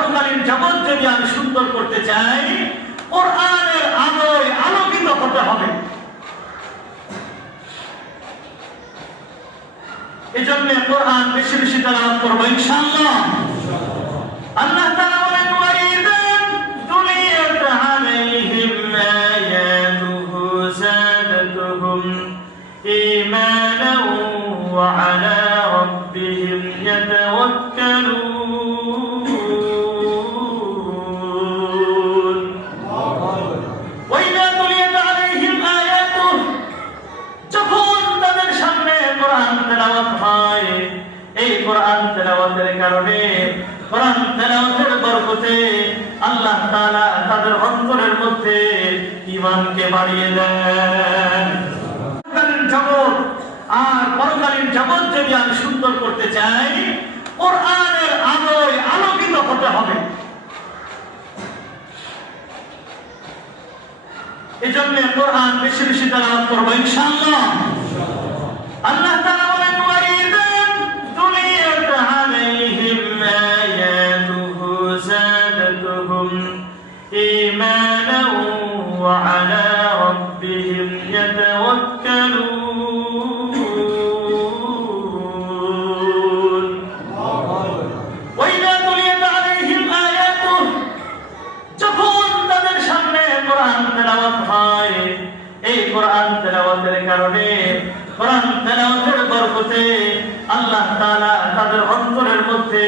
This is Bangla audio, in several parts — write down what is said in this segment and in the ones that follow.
পরকালীন জগৎ যদি আমি সুন্দর করতে চাই, কোরআনের আলোয় আলোকিত হতে হবে। এজন্য কোরআন বেশি বেশি তেলাওয়াত করব ইনশাআল্লাহ। আল্লাহ তাআলা বলেন, ওয়াইদা তুলিয়াত আলাইহিম আয়াতুহু যাদাতুহুম ঈমানান ওয়া আলা রাব্বিহিম ইয়াতাওয়াক্কালুন। ওয়াইদা তুলিয়াত আলাইহিম আয়াতুহু, যখন তাদের সামনে কোরআন তেলাওয়াত হয়, এই কোরআন তেলাওয়াতের কারণে, কোরআন তেলাওয়াতের বরকতে আল্লাহ তাআলা তাদের অন্তরের মধ্যে ঈমানকে বাড়িয়ে দেন। পরকালীন জগৎ আর পরকালীন জগৎ যদি আমি সুন্দর করতে চাই, কোরআনের আলোয় আলোকিত হতে হবে। এজন্য কোরআন বেশি বেশি তেলাওয়াত করব ইনশাআল্লাহ। আল্লাহ তাআলা বলেন, ওয়াইদা তুলিয়াত আলাইহিম আয়াতুহু যাদাতুহুম ঈমানান ওয়া আলা রাব্বিহিম ইয়াতাওয়াক্কালুন। ওয়াইদা তুলিয়াত আলাইহিম আয়াতুহু, যখন তাদের সামনে কোরআন তেলাওয়াত হয়, এই কোরআন তেলাওয়াতের কারণে, কোরআন তেলাওয়াতের বরকতে আল্লাহ তাআলা তাদের অন্তরের মধ্যে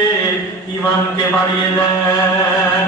ঈমানকে বাড়িয়ে দেন।